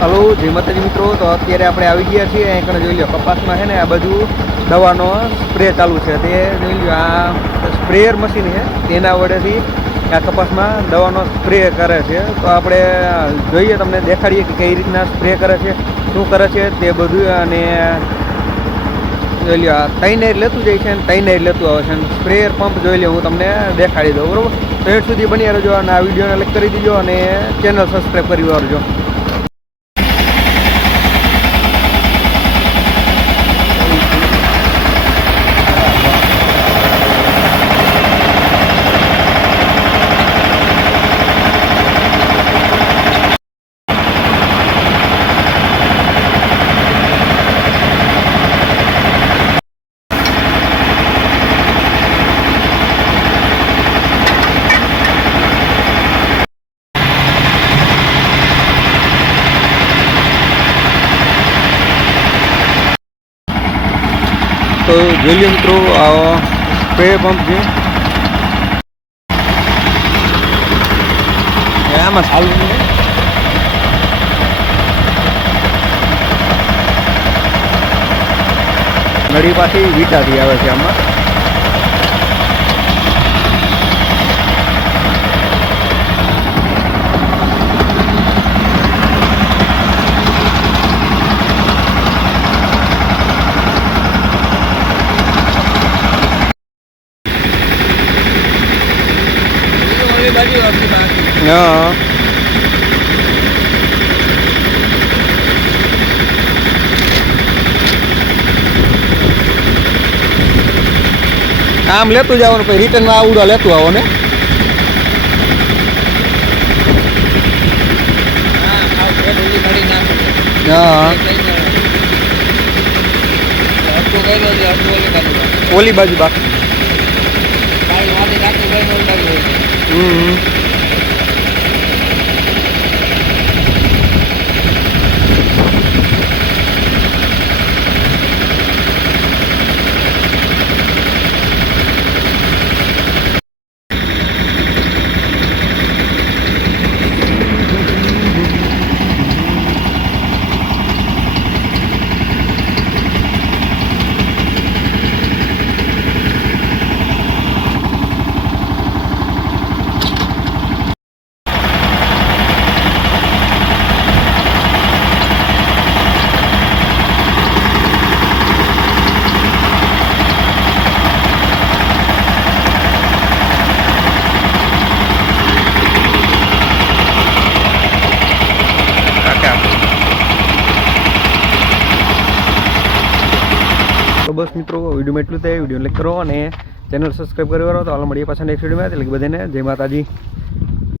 Hello, જય માતાજી મિત્રો. તો અત્યારે આપણે આવી ગયા છીએ. અહીં કણે જોઈ લો કપાસમાં છે ને આ બધું દવાનો સ્પ્રે ચાલુ છે. તે જોઈ લો આ સ્પ્રેયર મશીન છે. તેના વડેથી આ કપાસમાં દવાનો સ્પ્રે કરે છે. તો આપણે જોઈએ, તમને દેખાડીએ કે કઈ રીતના સ્પ્રે કરે છે, શું કરે છે તે બધું. અને જોઈ લો આ તૈનેર લેતું જાય છે અને તૈનેર લેતું આવે છે. અને સ્પ્રેયર પંપ જોઈ લો હું તમને દેખાડી દઉં, બરોબર? તો એટ સુધી બની રહેજો અને આ વિડીયોને લાઈક કરી દીજો અને ચેનલ સબસ્ક્રાઈબ કરી વાળજો તો જોઈ લો મિત્રો સ્પ્રે પંપ છે. આમાં સારું નળી પાછી વીટાથી આવે છે આમાં. હા. આમ લેતું જવાનું પછી રિટર્નમાં આવડો લેતું આવો ને? હા ઓલી બાજુ બાકી. 嗯。બસ મિત્રો, વિડીયોમાં એટલું થાય. વીડિયો લાઈક કરો અને ચેનલ સબસ્ક્રાઈબ કરી વાળો તો હાલ મળીએ પાછા નેક્સ્ટ વિડીયોમાં. એટલે કે બધાને જય માતાજી.